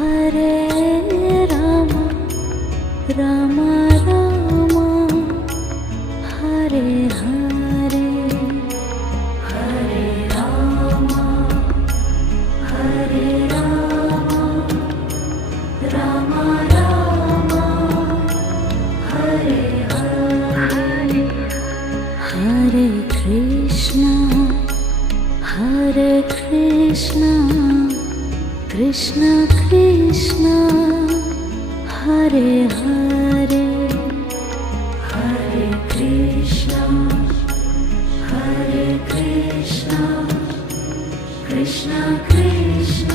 హరే రామ రామ రామ హరే హరే హరే రామ హరే రామ రామ రామ హరే హరే హరే కృష్ణ కృష్ణ కృష్ణ హరే హరే హరే కృష్ణ కృష్ణ కృష్ణ